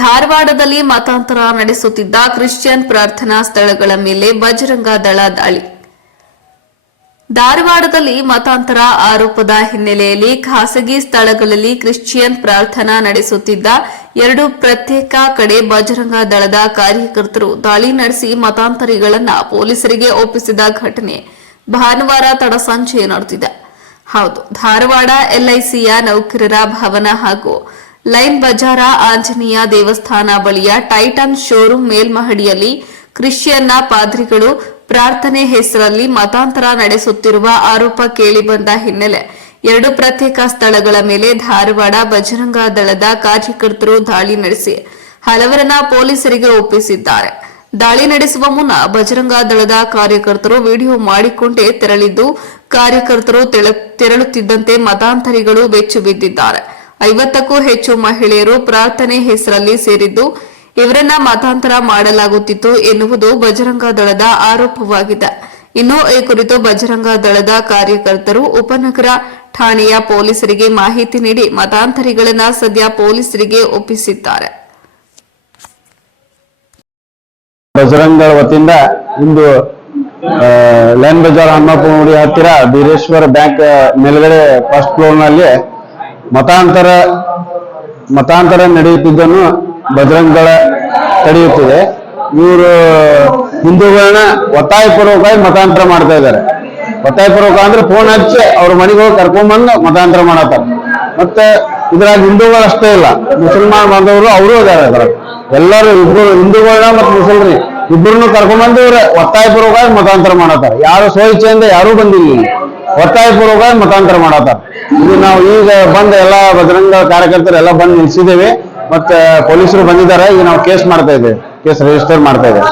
ಧಾರವಾಡದಲ್ಲಿ ಮತಾಂತರ ನಡೆಸುತ್ತಿದ್ದ ಕ್ರಿಶ್ಚಿಯನ್ ಪ್ರಾರ್ಥನಾ ಸ್ಥಳಗಳ ಮೇಲೆ ಬಜರಂಗ ದಳ ದಾಳಿ. ಧಾರವಾಡದಲ್ಲಿ ಮತಾಂತರ ಆರೋಪದ ಹಿನ್ನೆಲೆಯಲ್ಲಿ ಖಾಸಗಿ ಸ್ಥಳಗಳಲ್ಲಿ ಕ್ರಿಶ್ಚಿಯನ್ ಪ್ರಾರ್ಥನಾ ನಡೆಸುತ್ತಿದ್ದ 2 ಪ್ರತ್ಯೇಕ ಕಡೆ ಬಜರಂಗ ದಳದ ಕಾರ್ಯಕರ್ತರು ದಾಳಿ ನಡೆಸಿ ಮತಾಂತರಿಗಳನ್ನ ಪೊಲೀಸರಿಗೆ ಒಪ್ಪಿಸಿದ ಘಟನೆ ಭಾನುವಾರ ತಡಸಂಜೆ ನಡೆದಿದೆ. ಹೌದು, ಧಾರವಾಡ ಎಲ್ಐಸಿಯ ನೌಕರರ ಭವನ ಹಾಗೂ ಲೈನ್ ಬಜಾರ ಆಂಜನೇಯ ದೇವಸ್ಥಾನ ಬಳಿಯ ಟೈಟನ್ ಶೋರೂಮ್ ಮೇಲ್ಮಹಡಿಯಲ್ಲಿ ಕ್ರಿಶ್ಚಿಯನ್ನ ಪಾದ್ರಿಗಳು ಪ್ರಾರ್ಥನೆ ಹೆಸರಲ್ಲಿ ಮತಾಂತರ ನಡೆಸುತ್ತಿರುವ ಆರೋಪ ಕೇಳಿಬಂದ ಹಿನ್ನೆಲೆ 2 ಪ್ರತ್ಯೇಕ ಸ್ಥಳಗಳ ಮೇಲೆ ಧಾರವಾಡ ಬಜರಂಗ ದಳದ ಕಾರ್ಯಕರ್ತರು ದಾಳಿ ನಡೆಸಿ ಹಲವರನ್ನ ಪೊಲೀಸರಿಗೆ ಒಪ್ಪಿಸಿದ್ದಾರೆ. ದಾಳಿ ನಡೆಸುವ ಮುನ್ನ ಬಜರಂಗ ದಳದ ಕಾರ್ಯಕರ್ತರು ವಿಡಿಯೋ ಮಾಡಿಕೊಂಡೇ ತೆರಳಿದ್ದು, ಕಾರ್ಯಕರ್ತರು ತೆರಳುತ್ತಿದ್ದಂತೆ ಮತಾಂತರಿಗಳು ಬೆಚ್ಚು ಬಿದ್ದಿದ್ದಾರೆ. 50ಕ್ಕೂ ಹೆಚ್ಚು ಮಹಿಳೆಯರು ಪ್ರಾರ್ಥನೆ ಹೆಸರಲ್ಲಿ ಸೇರಿದ್ದು, ಇವರನ್ನ ಮತಾಂತರ ಮಾಡಲಾಗುತ್ತಿತ್ತು ಎನ್ನುವುದು ಬಜರಂಗ ದಳದ ಆರೋಪವಾಗಿದೆ. ಇನ್ನು ಈ ಕುರಿತು ಬಜರಂಗ ದಳದ ಕಾರ್ಯಕರ್ತರು ಉಪನಗರ ಠಾಣೆಯ ಪೊಲೀಸರಿಗೆ ಮಾಹಿತಿ ನೀಡಿ ಮತಾಂತರಿಗಳನ್ನ ಸದ್ಯ ಪೊಲೀಸರಿಗೆ ಒಪ್ಪಿಸಿದ್ದಾರೆ. ಬಜರಂಗ ವತಿಯಿಂದ ಇಂದು ಲೈನ್ ಬಜಾರ್ ಹನುಮಪ್ಪನಗುಡಿ ಹತ್ತಿರ ಬೀರೇಶ್ವರ ಬ್ಯಾಂಕ್ ಮೇಲ್ಗಡೆ ಫಸ್ಟ್ ಫ್ಲೋರ್ ನಲ್ಲಿ ಮತಾಂತರ ನಡೆಯುತ್ತಿದ್ದನ್ನು ಬಜರಂಗ ದಳ ತಡೆಯುತ್ತಿದೆ. ಇವರು ಹಿಂದೂಗಳನ್ನ ಒತ್ತಾಯಪೂರ್ವಕವಾಗಿ ಮತಾಂತರ ಮಾಡ್ತಾ ಇದ್ದಾರೆ. ಒತ್ತಾಯಪೂರ್ವಕ ಅಂದ್ರೆ ಫೋನ್ ಹಚ್ಚಿ ಅವ್ರ ಮನೆಗೆ ಹೋಗಿ ಕರ್ಕೊಂಡ್ಬಂದು ಮತಾಂತರ ಮಾಡತ್ತಾರೆ. ಮತ್ತೆ ಇದ್ರಾಗ ಹಿಂದೂಗಳಷ್ಟೇ ಇಲ್ಲ, ಮುಸಲ್ಮಾನ್ ಬಾಂಧವರು ಅವರು ಇದ್ದಾರೆ. ಎಲ್ಲರೂ ಇಬ್ರು ಹಿಂದೂಗಳನ್ನ ಮತ್ತು ಮುಸಲ್ರಿ ಇಬ್ಬರನ್ನು ಕರ್ಕೊಂಡ್ಬಂದು ಇವ್ರ ಒತ್ತಾಯಪೂರ್ವಕವಾಗಿ ಮತಾಂತರ ಮಾಡತ್ತಾರೆ. ಯಾರು ಸ್ವಇಚ್ಛೆಯಿಂದ ಯಾರೂ ಬಂದಿಲ್ಲ, ಒತ್ತಾಯಪೂರ್ವಕವಾಗಿ ಮತಾಂತರ ಮಾಡತ್ತಾರೆ. ಇದು ನಾವು ಈಗ ಬಂದ ಎಲ್ಲ ಬಜರಂಗ ಕಾರ್ಯಕರ್ತರು ಎಲ್ಲ ಬಂದು ನಿಲ್ಸಿದ್ದೇವೆ. ಮತ್ತೆ ಪೊಲೀಸರು ಬಂದಿದ್ದಾರೆ. ಈಗ ನಾವು ಕೇಸ್ ಮಾಡ್ತಾ ಇದ್ದೇವೆ, ಕೇಸ್ ರಿಜಿಸ್ಟರ್ ಮಾಡ್ತಾ ಇದ್ದೇವೆ.